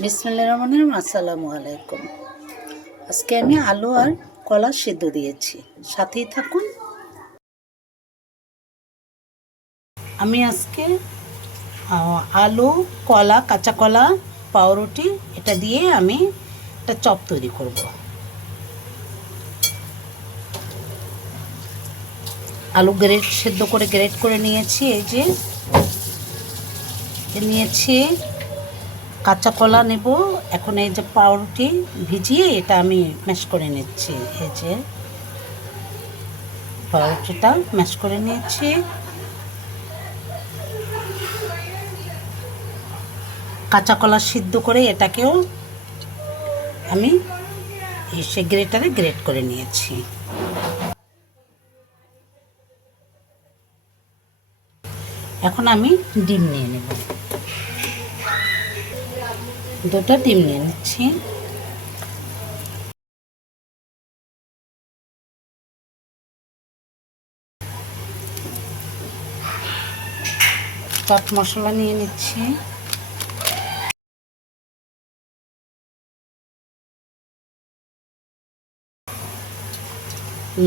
বিসমুল্লাহ রহমান রহিম, আসসালামু আলাইকুম। আজকে আমি আলু আর কলা সেদ্ধ দিয়েছি। সাথেই থাকুন। আমি আজকে আলু, কলা, কাঁচা কলা, পাউরুটি, এটা দিয়ে আমি একটা চপ তৈরি করব। আলু গ্রেট, সেদ্ধ করে গ্রেট করে নিয়েছি। এই যে, নিয়েছি কাঁচা কলা নেব। এখন এই যে পাউরুটি ভিজিয়ে এটা আমি ম্যাশ করে নিচ্ছি। এই যে পাউরুটিটা ম্যাশ করে নিয়েছি। কাঁচা কলা সিদ্ধ করে এটাকেও আমি সে গ্রেটারে গ্রেট করে নিয়েছি। এখন আমি ডিম নিয়ে নেব। দুটো ডিম নিয়ে নিচ্ছি। চাট মশলা নিয়ে নিচ্ছি।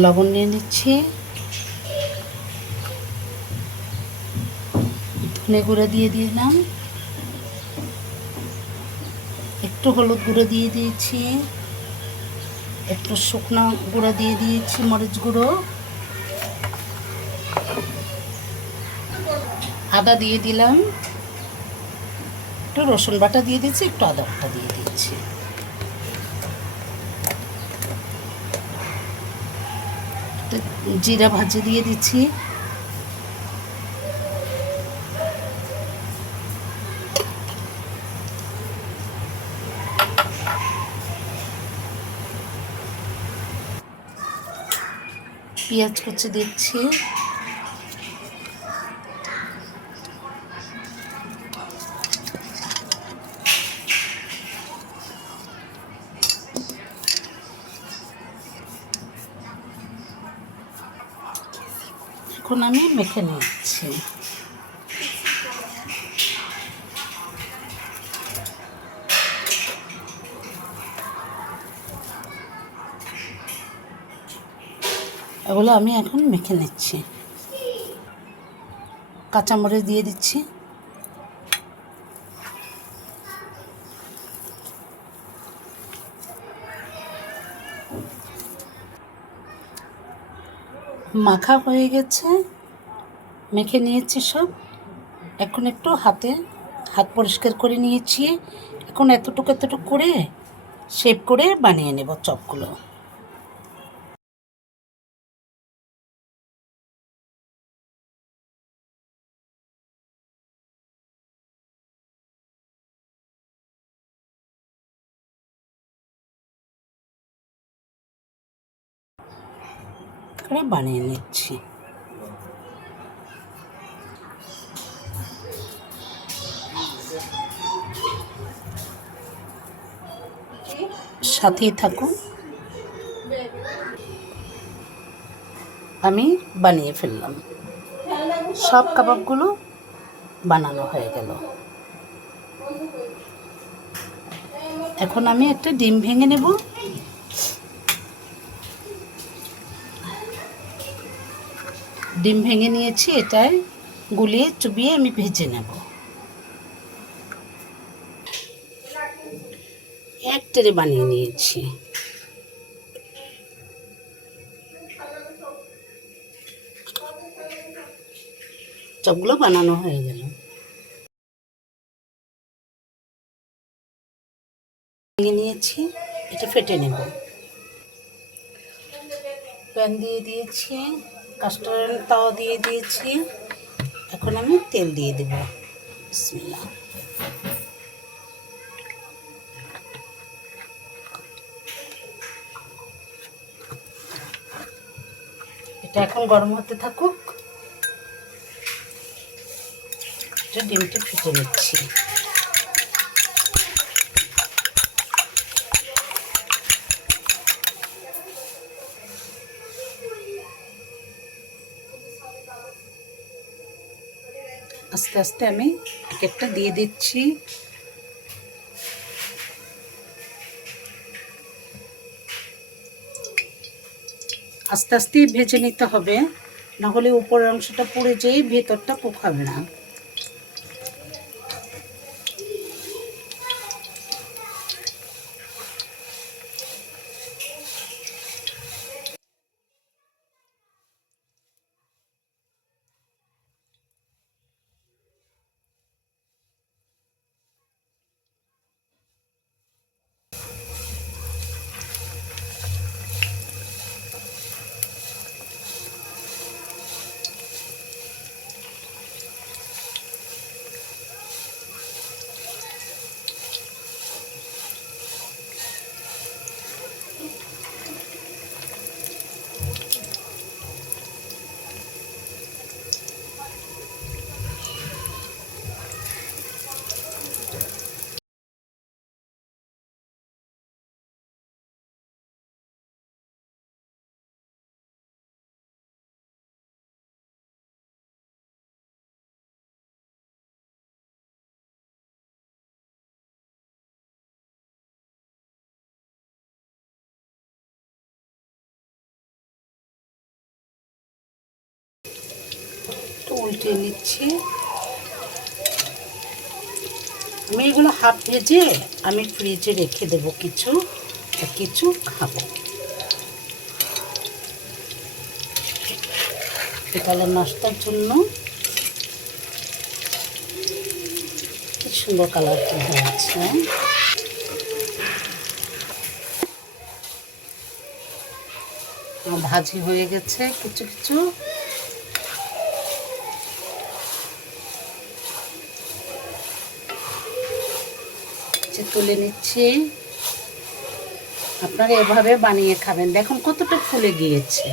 লবণ নিয়ে নিচ্ছি। ধনে গুঁড়ো দিয়ে দিলাম। একটু হলুদ গুঁড়ো দিয়ে দিয়েছি। একটু শুকনো গুঁড়ো দিয়ে দিয়েছি, মরিচ গুঁড়ো। আদা দিয়ে দিলাম। একটু রসুন বাটা দিয়ে দিয়েছি, একটু আদা বাটা দিয়ে দিয়েছি। জিরা ভাজি দিয়ে দিচ্ছি। পেঁয়াজ কুচি দিচ্ছি। এখন আমি মেখে নিচ্ছি। এগুলো আমি এখন মেখে নিচ্ছি। কাঁচামরিচ দিয়ে দিচ্ছি। মাখা হয়ে গেছে। মেখে নিয়েছি সব। এখন একটু হাতে হাত পরিষ্কার করে নিয়েছি। এখন এতটুকু এতটুকু করে শেপ করে বানিয়ে নেব চপগুলো। করে বানিয়ে নিচ্ছি। সাথেই থাকুন। আমি বানিয়ে ফেললাম। সব কাবাবগুলো বানানো হয়ে গেল। এখন আমি একটা ডিম ভেঙে নেব। ডিম ভেঙে নিয়েছি এটায় গুলিয়ে চুবিয়ে আমি ভেজে নেব। এক টেরে বানিয়ে নিয়েছি। সবগুলো বানানো হয়ে গেল। নিয়েছি, এটা ফেটে নেব। প্যান দিয়ে দিয়েছি। কাস্টার্ড তাও দিয়ে দিয়েছি। এখন আমি তেল দিয়ে দেব। বিসমিল্লাহ। এটা এখন গরম হতে থাকুক। ডিমটা ফেটে নিচ্ছি। আস্তে আস্তে আমি কেকটা দিয়ে দিচ্ছি। আস্তে আস্তে ভেজে নিতে হবে নাহলে উপরের অংশটা পুড়ে যেয়ে ভেতরটা পোখাবে না। উল্টে নিচ্ছি। আমি এগুলো হাফ ভেজে আমি ফ্রিজে রেখে দেবো কিছু কিছু খাব। সকালের নাস্তার জন্য কি সুন্দর কালারফুল হয়েছে ভাজি হয়ে গেছে কিছু কিছু। তুলে নিচ্ছি। আপনারা এভাবে বানিয়ে খাবেন। দেখুন কতটা ফুলে গিয়েছে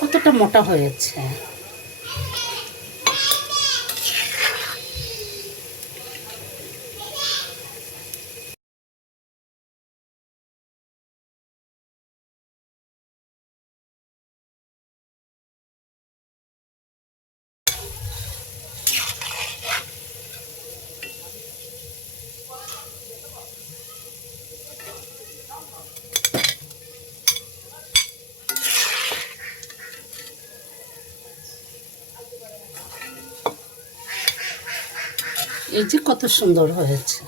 কতটা মোটা হয়েছে। এই যে কত সুন্দর হয়েছে।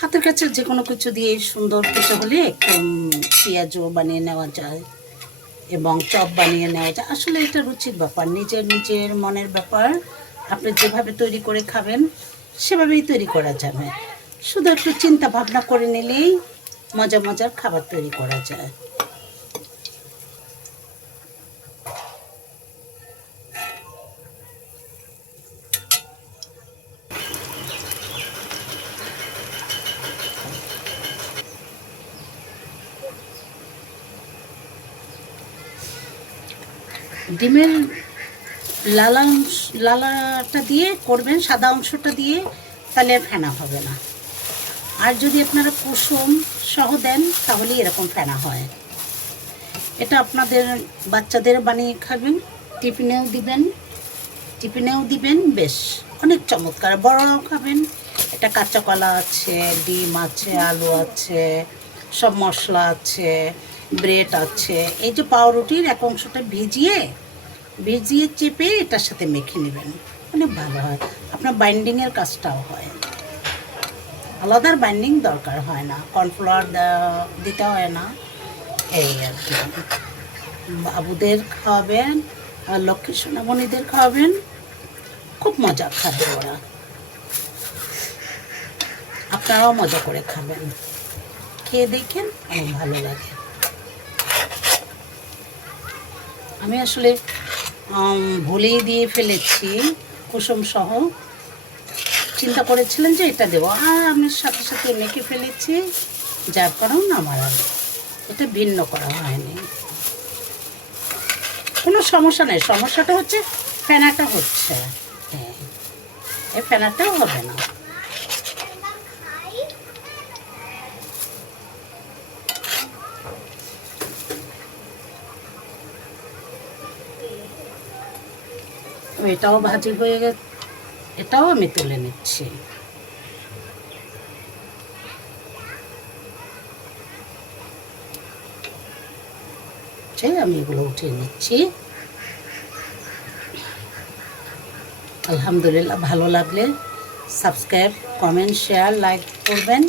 হাতের কাছে যে কোনো কিছু দিয়ে সুন্দর কিছু হলে একটু পেঁয়াজও বানিয়ে নেওয়া যায় এবং চপ বানিয়ে নেওয়া যায়। আসলে এটা রুচির ব্যাপার, নিজের নিজের মনের ব্যাপার। আপনি যেভাবে তৈরি করে খাবেন, সেভাবেই তৈরি করা যাবে। শুধু একটু চিন্তা ভাবনা করে নিলেই মজা মজার খাবার তৈরি করা যায়। ডিমের লালা অংশ লালাটা দিয়ে করবেন, সাদা অংশটা দিয়ে, তাহলে ফেনা হবে না। আর যদি আপনারা কুসুম সহ দেন তাহলে এরকম ফেনা হয়। এটা আপনাদের বাচ্চাদের বানিয়ে খাবেন, টিফিনেও দিবেন টিফিনেও দিবেন, বেশ, অনেক চমৎকার। বড়রাও খাবেন, এটা কাঁচা কলা আছে, ডিম আছে, আলু আছে, সব মশলা আছে। ব্রেড আছে। এই যে পাউরুটির এক অংশটা ভিজিয়ে ভিজিয়ে চেপে এটার সাথে মেখে নেবেন। অনেক ভালো হয়। আপনার বাইন্ডিংয়ের কাজটাও হয়। আলাদার বাইন্ডিং দরকার হয় না। কর্নফ্লাওয়ার দিতে হয় না। এই আর কি। বাবুদের খাওয়াবেন, আর লক্ষ্মী সোনামণিদের খাওয়াবেন। খুব মজা খাবে ওরা। আপনারাও মজা করে খাবেন। খেয়ে দেখেন, অনেক ভালো লাগে। আমি আসলে ভুলেই দিয়ে ফেলেছি কুসুম সহ। চিন্তা করেছিলেন যে এটা দেবো। আর আমি সাথে সাথে মেখে ফেলেছি, যার কারণ আমার এটা ভিন্ন করা হয়নি। কোনো সমস্যা নেই। সমস্যাটা হচ্ছে ফেনাটা হচ্ছে। হ্যাঁ এই ফেনাটাও হবে না। এটাও ভাজি হয়ে গেছে। এটাও আমি তুলে নিচ্ছি। আমি এগুলো উঠিয়ে নিচ্ছি। আলহামদুলিল্লাহ ভালো লাগলে সাবস্ক্রাইব, কমেন্ট, শেয়ার, লাইক করবেন।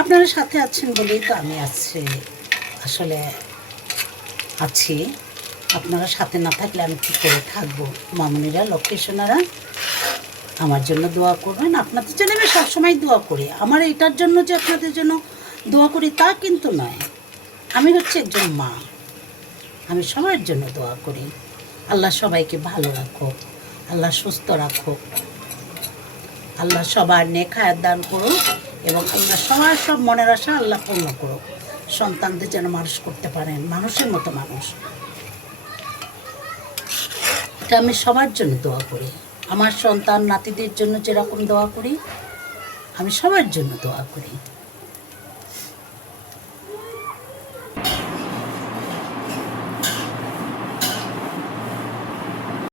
আপনারা সাথে আছেন বলেই তো আমি আছি আসলে আছি। আপনারা সাথে না থাকলে আমি কী করে থাকব? মামুনিরা লক্ষ্মীসোনারা আমার জন্য দোয়া করবেন। আপনাদের জন্য আমি সবসময় দোয়া করি। আমার এটার জন্য যে আপনাদের জন্য দোয়া করি তা কিন্তু নয়। আমি হচ্ছে একজন মা। আমি সবার জন্য দোয়া করি। আল্লাহ সবাইকে ভালো রাখো আল্লাহ সুস্থ রাখো আল্লাহ সবার নেখায়াত দান করুক এবং আল্লাহ সবার সব মনের আশা আল্লাহ পূর্ণ করুক। সন্তানদের যেন মানুষ করতে পারেন। মানুষের মতো মানুষ। এটা আমি সবার জন্য দোয়া করি। আমার সন্তান, নাতিদের জন্য যেরকম দোয়া করি, আমি সবার জন্য দোয়া করি।